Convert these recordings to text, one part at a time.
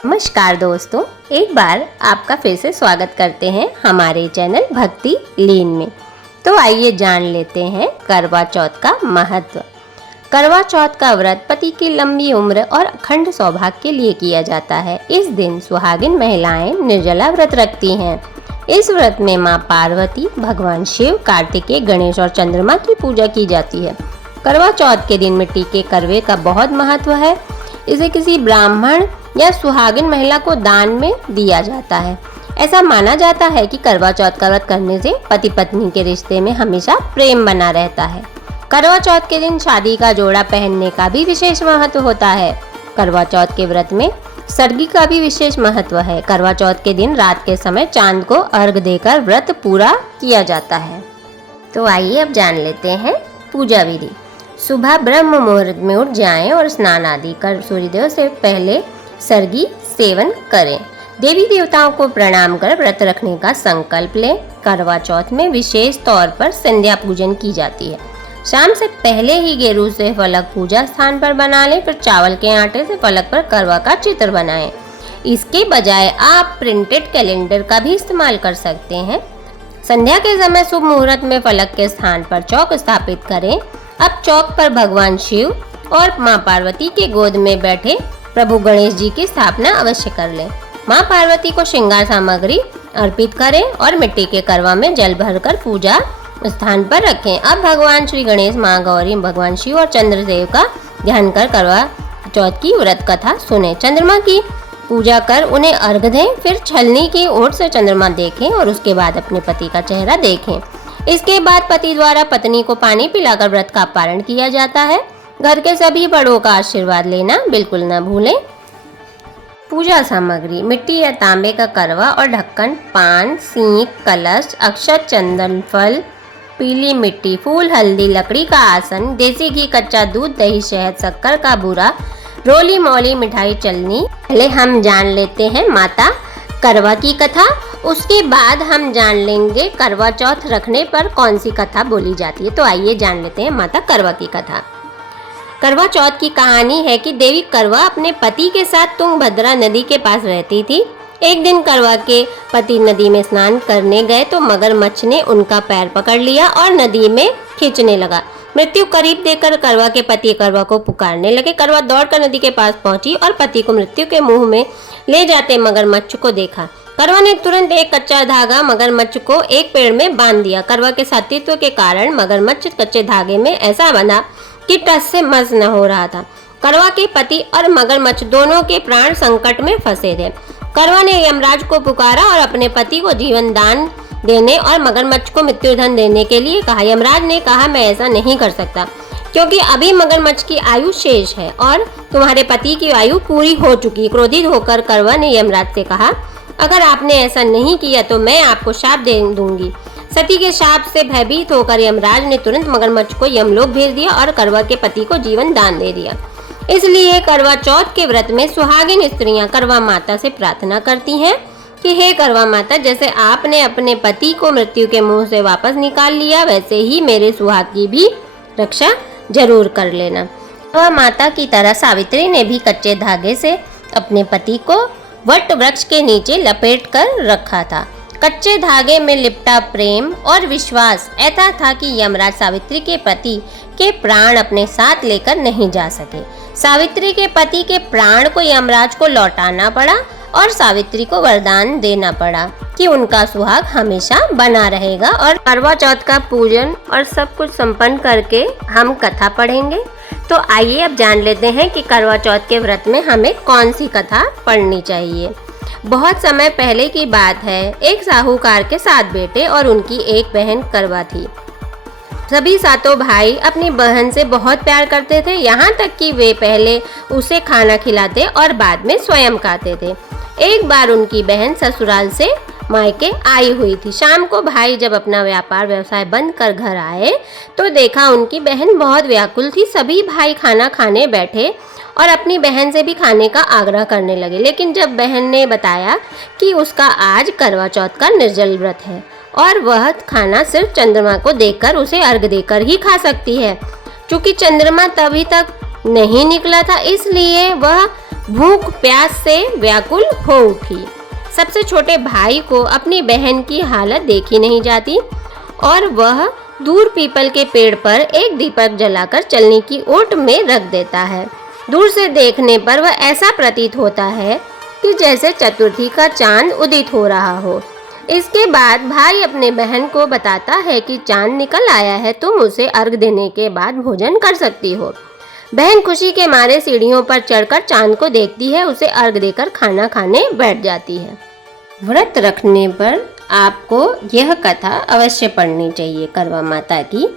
नमस्कार दोस्तों, एक बार आपका फिर से स्वागत करते हैं हमारे चैनल भक्ति लीन में। तो आइए जान लेते हैं करवा चौथ का महत्व। करवा चौथ का व्रत पति की लंबी उम्र और अखंड सौभाग्य के लिए किया जाता है। इस दिन सुहागिन महिलाएं निर्जला व्रत रखती हैं। इस व्रत में मां पार्वती, भगवान शिव, कार्तिकेय, गणेश और चंद्रमा की पूजा की जाती है। करवा चौथ के दिन मिट्टी के करवे का बहुत महत्व है। इसे किसी ब्राह्मण या सुहागिन महिला को दान में दिया जाता है। ऐसा माना जाता है कि करवा चौथ का व्रत करने से पति पत्नी के रिश्ते में हमेशा प्रेम बना रहता है। करवा चौथ के दिन शादी का जोड़ा पहनने का भी विशेष महत्व होता है। करवा चौथ के व्रत में सरगी का भी विशेष महत्व है। करवा चौथ के दिन रात के समय चांद को अर्घ देकर व्रत पूरा किया जाता है। तो आइए अब जान लेते हैं पूजा विधि। सुबह ब्रह्म मुहूर्त में उठ जाएं और स्नान आदि कर सूर्योदय से पहले सरगी सेवन करें। देवी देवताओं को प्रणाम कर व्रत रखने का संकल्प लें। करवा चौथ में विशेष तौर पर संध्या पूजन की जाती है। शाम से पहले ही गेरू से फलक पूजा स्थान पर बना लें, फिर चावल के आटे से फलक पर करवा का चित्र बनाएं। इसके बजाय आप प्रिंटेड कैलेंडर का भी इस्तेमाल कर सकते हैं। संध्या के समय शुभ मुहूर्त में फलक के स्थान पर चौक स्थापित करें। अब चौक पर भगवान शिव और मां पार्वती के गोद में बैठे प्रभु गणेश जी की स्थापना अवश्य कर लें। मां पार्वती को श्रृंगार सामग्री अर्पित करें और मिट्टी के करवा में जल भरकर पूजा स्थान पर रखें। अब भगवान श्री गणेश, मां गौरी, भगवान शिव और चंद्रदेव का ध्यान कर करवा चौथ की व्रत कथा सुने। चंद्रमा की पूजा कर उन्हें अर्घ दें, फिर छलनी की ओर से चंद्रमा देखें और उसके बाद अपने पति का चेहरा देखें। इसके बाद पति द्वारा पत्नी को पानी पिलाकर व्रत का पारण किया जाता है। घर के सभी बड़ों का आशीर्वाद लेना बिल्कुल न भूलें। पूजा सामग्री: मिट्टी या तांबे का करवा और ढक्कन, पान, सींक, कलश, अक्षत, चंदन, फल, पीली मिट्टी, फूल, हल्दी, लकड़ी का आसन, देसी घी, कच्चा दूध, दही, शहद, शक्कर का बूरा, रोली मोली, मिठाई, चलनी। पहले हम जान लेते हैं माता करवा की कथा, उसके बाद हम जान लेंगे करवा चौथ रखने पर कौन सी कथा बोली जाती है। तो आइए जान लेते हैं माता करवा की कथा। करवा चौथ की कहानी है कि देवी करवा अपने पति के साथ तुंगभद्रा नदी के पास रहती थी। एक दिन करवा के पति नदी में स्नान करने गए तो मगरमच्छ ने उनका पैर पकड़ लिया और नदी में खींचने लगा। मृत्यु करीब देखकर करवा के पति करवा को पुकारने लगे। करवा दौड़कर नदी के पास पहुंची और पति को मृत्यु के मुंह में ले जाते मगरमच्छ को देखा। करवा ने तुरंत एक कच्चा धागा मगरमच्छ को एक पेड़ में बांध दिया। करवा के साथीत्व के कारण मगरमच्छ कच्चे धागे में ऐसा बंधा कि टस से मस न हो रहा था। करवा के पति और मगरमच्छ दोनों के प्राण संकट में फंसे थे। करवा ने यमराज को पुकारा और अपने पति को जीवन दान देने और मगरमच्छ को मृत्युदंड देने के लिए कहा। यमराज ने कहा, मैं ऐसा नहीं कर सकता क्योंकि अभी मगरमच्छ की आयु शेष है और तुम्हारे पति की आयु पूरी हो चुकी। क्रोधित होकर करवा ने यमराज से कहा, अगर आपने ऐसा नहीं किया तो मैं आपको शाप दे दूंगी। सती के शाप से भयभीत होकर यमराज ने तुरंत मगरमच्छ को यमलोक भेज दिया और करवा के पति को जीवन दान दे दिया। इसलिए करवा चौथ के व्रत में सुहागिन स्त्रियां करवा माता से प्रार्थना करती हैं कि हे करवा माता, जैसे आपने अपने पति को मृत्यु के मुंह से वापस निकाल लिया, वैसे ही मेरे सुहाग की भी रक्षा जरूर कर लेना। करवा माता की तरह सावित्री ने भी कच्चे धागे से अपने पति को वट वृक्ष के नीचे लपेट कर रखा था। कच्चे धागे में लिपटा प्रेम और विश्वास ऐसा था कि यमराज सावित्री के पति के प्राण अपने साथ लेकर नहीं जा सके। सावित्री के पति के प्राण को यमराज को लौटाना पड़ा और सावित्री को वरदान देना पड़ा कि उनका सुहाग हमेशा बना रहेगा। और करवा चौथ का पूजन और सब कुछ संपन्न करके हम कथा पढ़ेंगे। तो आइए अब जान लेते हैं कि करवा चौथ के व्रत में हमें कौन सी कथा पढ़नी चाहिए। बहुत समय पहले की बात है, एक साहूकार के 7 बेटे और उनकी एक बहन करवा थी। सभी सातों भाई अपनी बहन से बहुत प्यार करते थे, यहाँ तक कि वे पहले उसे खाना खिलाते और बाद में स्वयं खाते थे। एक बार उनकी बहन ससुराल से मायके आई हुई थी। शाम को भाई जब अपना व्यापार व्यवसाय बंद कर घर आए तो देखा उनकी बहन बहुत व्याकुल थी। सभी भाई खाना खाने बैठे और अपनी बहन से भी खाने का आग्रह करने लगे, लेकिन जब बहन ने बताया कि उसका आज करवा चौथ का निर्जल व्रत है और वह खाना सिर्फ चंद्रमा को देखकर, उसे अर्घ देकर ही खा सकती है। चूँकि चंद्रमा तभी तक नहीं निकला था, इसलिए वह भूख प्यास से व्याकुल हो उठी। सबसे छोटे भाई को अपनी बहन की हालत देखी नहीं जाती और वह दूर पीपल के पेड़ पर एक दीपक जलाकर चलने की ओट में रख देता है। दूर से देखने पर वह ऐसा प्रतीत होता है कि जैसे चतुर्थी का चांद उदित हो रहा हो। इसके बाद भाई अपने बहन को बताता है कि चांद निकल आया है, तुम उसे अर्घ देने के बाद भोजन कर सकती हो। बहन खुशी के मारे सीढ़ियों पर चढ़कर चांद को देखती है, उसे अर्घ देकर खाना खाने बैठ जाती है। व्रत रखने पर आपको यह कथा अवश्य पढ़नी चाहिए करवा माता की।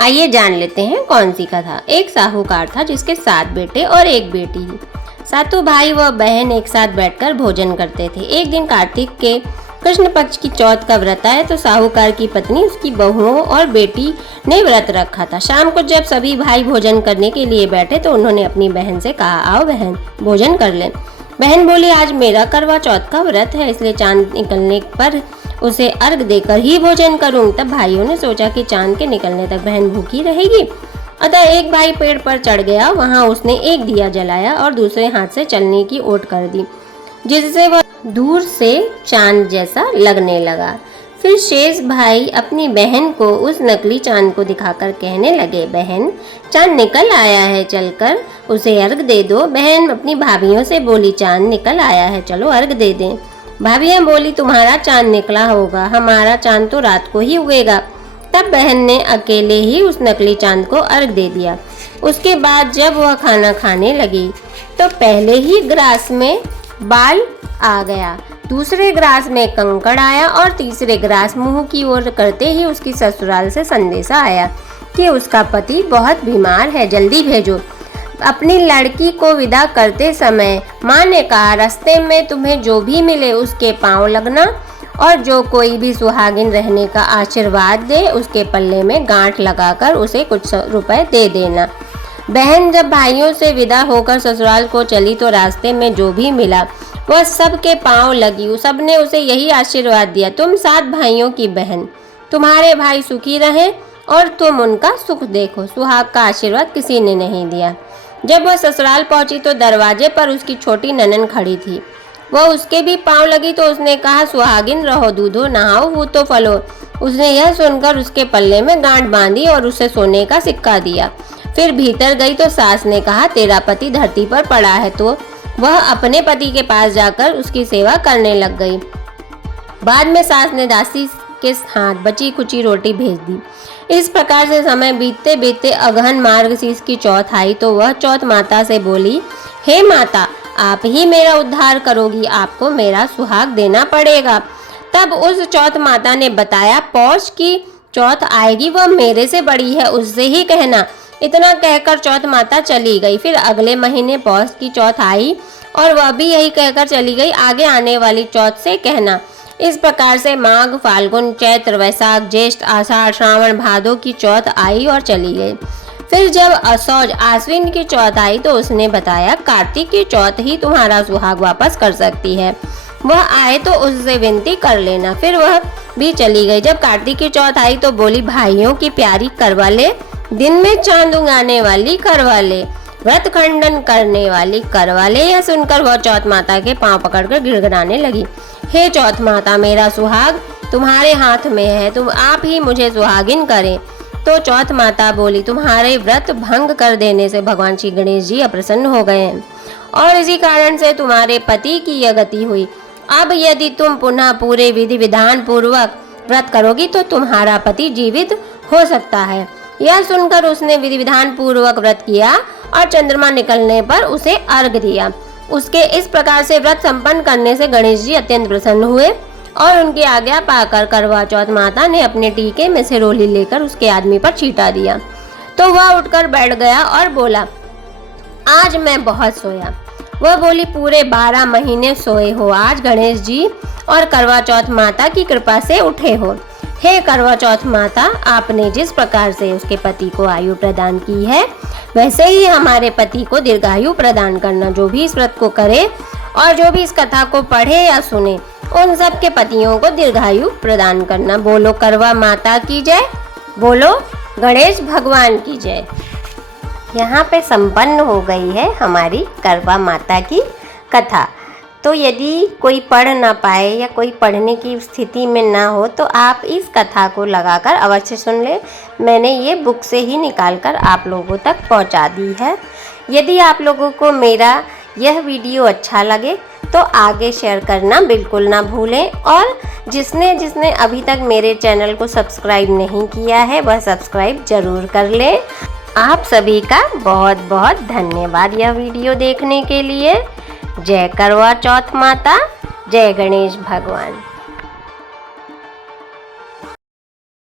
आइए जान लेते हैं कौन सी कथा। एक साहूकार था जिसके 7 बेटे और 1 बेटी थी। सातों भाई व बहन एक साथ बैठकर भोजन करते थे। एक दिन कार्तिक के कृष्ण पक्ष की चौथ का व्रत आया तो साहूकार की पत्नी, उसकी बहुओं और बेटी ने व्रत रखा था। शाम को जब सभी भाई भोजन करने के लिए बैठे तो उन्होंने अपनी बहन से कहा, आओ बहन भोजन कर लें। बहन बोली, आज मेरा करवा चौथ का व्रत है, इसलिए चांद निकलने पर उसे अर्घ देकर ही भोजन करूं। तब भाइयों ने सोचा कि चांद के निकलने तक बहन भूखी रहेगी, अतः एक भाई पेड़ पर चढ़ गया। वहां उसने एक दिया जलाया और दूसरे हाथ से चलने की ओट कर दी, जिससे वह दूर से चांद जैसा लगने लगा। फिर शेष भाई अपनी बहन को उस नकली चांद को दिखाकर कहने लगे, बहन चांद निकल आया है, चलकर उसे अर्घ दे दो। बहन अपनी भाभियों से बोली, चांद निकल आया है, चलो अर्घ दे दें। भाभियां बोली, तुम्हारा चांद निकला होगा, हमारा चांद तो रात को ही उगेगा। तब बहन ने अकेले ही उस नकली चांद को अर्घ दे दिया। उसके बाद जब वह खाना खाने लगी तो पहले ही ग्रास में बाल आ गया, दूसरे ग्रास में कंकड़ आया और तीसरे ग्रास मुंह की ओर करते ही उसकी ससुराल से संदेशा आया कि उसका पति बहुत बीमार है, जल्दी भेजो। अपनी लड़की को विदा करते समय माँ ने कहा, रास्ते में तुम्हें जो भी मिले उसके पांव लगना और जो कोई भी सुहागिन रहने का आशीर्वाद दे उसके पल्ले में गांठ लगाकर उसे कुछ रुपए दे देना। बहन जब भाइयों से विदा होकर ससुराल को चली तो रास्ते में जो भी मिला वह सबके पांव लगी। सबने उसे यही आशीर्वाद दिया, तुम 7 भाइयों की बहन, तुम्हारे भाई सुखी रहें और तुम उनका सुख देखो। सुहाग का आशीर्वाद किसी ने नहीं दिया। जब वह ससुराल पहुंची तो दरवाजे पर उसकी छोटी ननन खड़ी थी। वह उसके भी पांव लगी तो उसने कहा, सुहागिन रहो, दूधो नहाओ, फूतो फलो। उसने यह सुनकर उसके पल्ले में गांठ बांधी और उसे सोने का सिक्का दिया। फिर भीतर गई तो सास ने कहा, तेरा पति धरती पर पड़ा है। तो वह अपने पति के पास जाकर उसकी सेवा करने लग गई। बाद में सास ने दासी के हाथ बची खुची रोटी भेज दी। इस प्रकार से समय बीतते बीतते अगहन मार्गशीर्ष की चौथ आई तो वह चौथ माता से बोली, हे माता, आप ही मेरा उद्धार करोगी, आपको मेरा सुहाग देना पड़ेगा। तब उस चौथ माता ने बताया, पौष की चौथ आएगी, वह मेरे से बड़ी है, उससे ही कहना। इतना कहकर चौथ माता चली गई। फिर अगले महीने पौष की चौथ आई और वह भी यही कहकर चली गई, आगे आने वाली चौथ से कहना। इस प्रकार से माघ, फाल्गुन, चैत्र, वैशाख, ज्येष्ठ, आषाढ़, श्रावण, भादो की चौथ आई और चली गई। फिर जब असौज आश्विन की चौथ आई तो उसने बताया, कार्तिक की चौथ ही तुम्हारा सुहाग वापस कर सकती है, वह आए तो उससे विनती कर लेना। फिर वह भी चली गई। जब कार्तिक की चौथ आई तो बोली, भाइयों की प्यारी करवाले, दिन में चांद उगाने वाली करवाले, व्रत खंडन करने वाली करवाले। यह सुनकर वह चौथ माता के पांव पकड़कर गिड़गिड़ाने लगी, हे चौथ माता, मेरा सुहाग तुम्हारे हाथ में है, तुम आप ही मुझे सुहागिन करें। तो चौथ माता बोली, तुम्हारे व्रत भंग कर देने से भगवान श्री गणेश जी अप्रसन्न हो गए हैं और इसी कारण से तुम्हारे पति की यह गति हुई। अब यदि तुम पुनः पूरे विधि विधान पूर्वक व्रत करोगी तो तुम्हारा पति जीवित हो सकता है। यह सुनकर उसने विधि विधान पूर्वक व्रत किया और चंद्रमा निकलने पर उसे अर्घ दिया। उसके इस प्रकार से व्रत संपन्न करने से गणेश जी अत्यंत प्रसन्न हुए और उनकी आज्ञा पाकर करवा चौथ माता ने अपने टीके में से रोली लेकर उसके आदमी पर छींटा दिया तो वह उठकर बैठ गया और बोला, आज मैं बहुत सोया। वह बोली, पूरे 12 महीने सोए हो, आज गणेश जी और करवा चौथ माता की कृपा से उठे हो। हे करवा चौथ माता, आपने जिस प्रकार से उसके पति को आयु प्रदान की है वैसे ही हमारे पति को दीर्घायु प्रदान करना। जो भी इस व्रत को करे और जो भी इस कथा को पढ़े या सुने उन सब के पतियों को दीर्घायु प्रदान करना। बोलो करवा माता की जय, बोलो गणेश भगवान की जय। यहाँ पे संपन्न हो गई है हमारी करवा माता की कथा। तो यदि कोई पढ़ ना पाए या कोई पढ़ने की स्थिति में ना हो तो आप इस कथा को लगाकर अवश्य सुन लें। मैंने ये बुक से ही निकालकर आप लोगों तक पहुंचा दी है। यदि आप लोगों को मेरा यह वीडियो अच्छा लगे तो आगे शेयर करना बिल्कुल ना भूलें, और जिसने अभी तक मेरे चैनल को सब्सक्राइब नहीं किया है वह सब्सक्राइब ज़रूर कर लें। आप सभी का बहुत बहुत धन्यवाद यह वीडियो देखने के लिए। जय करवा चौथ माता, जय गणेश भगवान।